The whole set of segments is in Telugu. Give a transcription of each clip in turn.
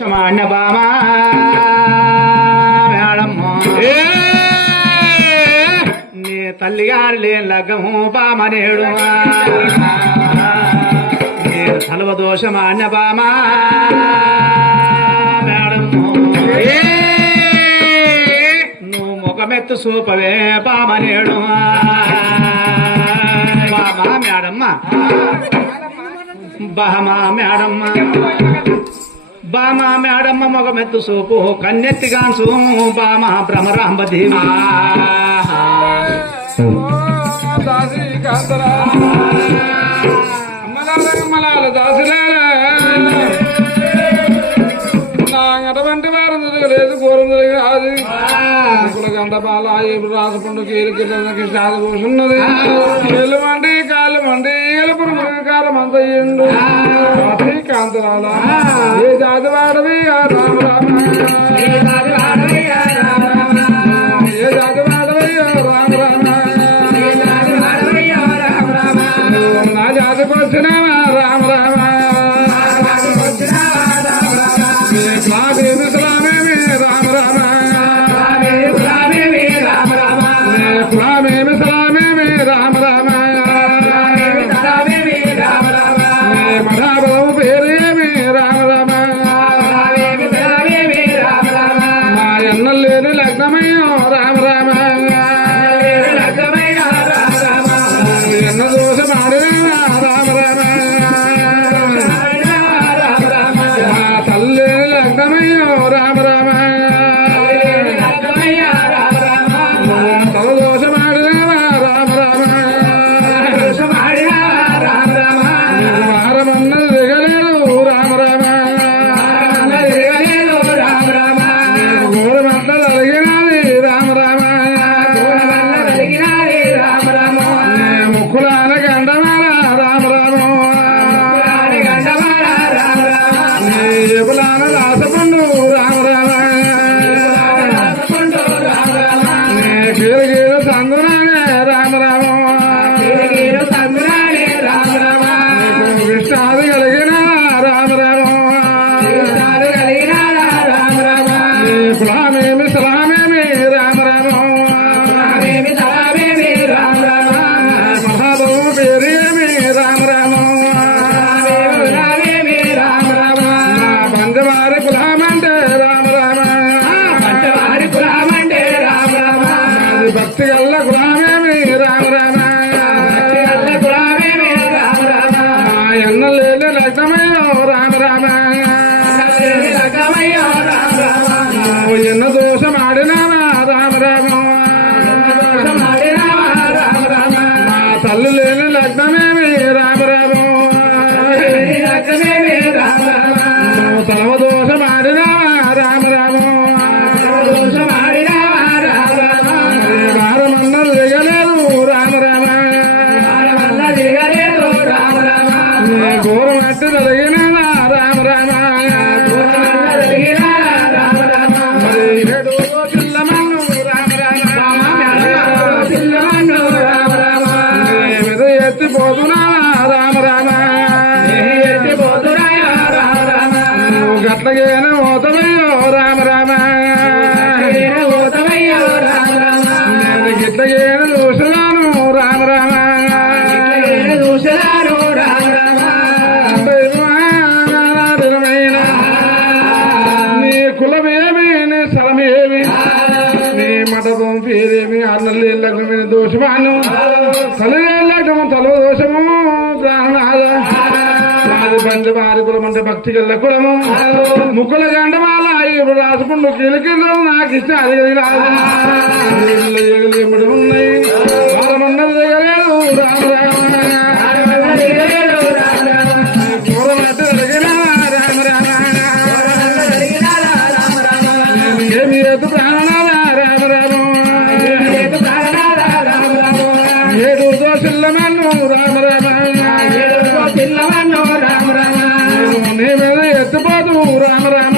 క్షమాణ్య బామా మేడమ్మ నీ తల్లిగారు లేని లగ్గము బామనేడు నేను సర్వదోషమాన్య బామా మేడమ్మ నువ్వు ముఖమెత్తు సూపవే బామనేడు బామా మేడమ్మ బామా మేడమ్మ బామా మేడమ్మ మొగమెత్తు సూపు కన్నెత్తిగాన్సు బామా భ్రమరాంబ దేవి అటువంటి వారు లేదు పూర్వం కాదు గంట బాల రాసపండు కృష్ణాది కూర్చున్నది ఎల్లు మండి కాళ్ళు మండి ఎలుపురు కాలం అంత ఇండు కాంతరాల ఏ జాతి వాడవి రామ రామ ఏ జాతి వాడవి రామ రామ నా జాతికి వచ్చినావా రామ రామ గులామేమి రామ రామ గులామేమి సలామేమి రామ రామ మఠాబలం పేరేమి రామ రామ మా ఎన్నలు లేని లగ్నమయ్యో రామ రామ ఎన్న దోషం ఆడినా రామ రామ మా తల్లి లగ్నమయ్యో రామ రామ తల దోషం ఆడినా రామ రామ వారమన్నది దిగలేదు రామ రామ గోడమంటలు అడిగినది రామ రామ ముక్కులాన గండమాల రామ రామ ఏపులాన రాసపండు రామ రామ గీరు సందురానే రామ రామ కృష్ణాది కలిగిన రామ రామ కులామేమి సలామేమి రామ రామ మహాబలం పేరేమి రామ రామ పంచవారి కులామంటే రామ రామ భక్తి గల్ల కులామేమి రామ రామ ఎన్న లేని లగ్నమయ్యో రామ రామ ఎన్న దోషం ఆడినావా రామ రామ మా తల్లి లేని లగ్నమేమి రామ రామ తలవ దోషం ఆడినావా రామ రామ వారమన్నలు దిగలేదు రామ రామ ఘోరం అట్టి జరిగినా రామ రామ మరి ఏడు పిల్లమన్ను రామ రామ మీద ఎత్తిపోతున్నా రామ రామ నువ్వు గట్లగేన పోతవయ్యో రామ రామ నేను గిట్లగేన చూస్తున్నాను రామ రామ నీ కులమేమి నీ స్థలమేమి నీ మఠం పేరేమి అన్నల్లి లగ్నమైన దోషమాను తల్లి తల దోషము ప్రాణనాథ పంచ వారి కులం అంటే భక్తి గల్ల కులము ముక్కుల గండమాల ఇప్పుడు రాసుకుంటూ కిలకిలు నాకు ఇష్టం అది ఎమ్మడి ఉన్నాయి వారమన్నది దిగలేదు రామ రామ ఏమి ఏదు ప్రాణనాథ రామ రామ ఏడు దోషుల్లమన్ను రామ రామ నీ మీద ఎత్తుపోదు రామ రామ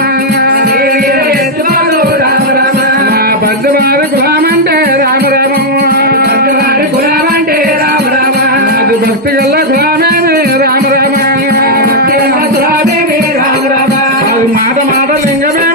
పంచవారి కులామంటే రామ రామ భక్తి గల లింగమే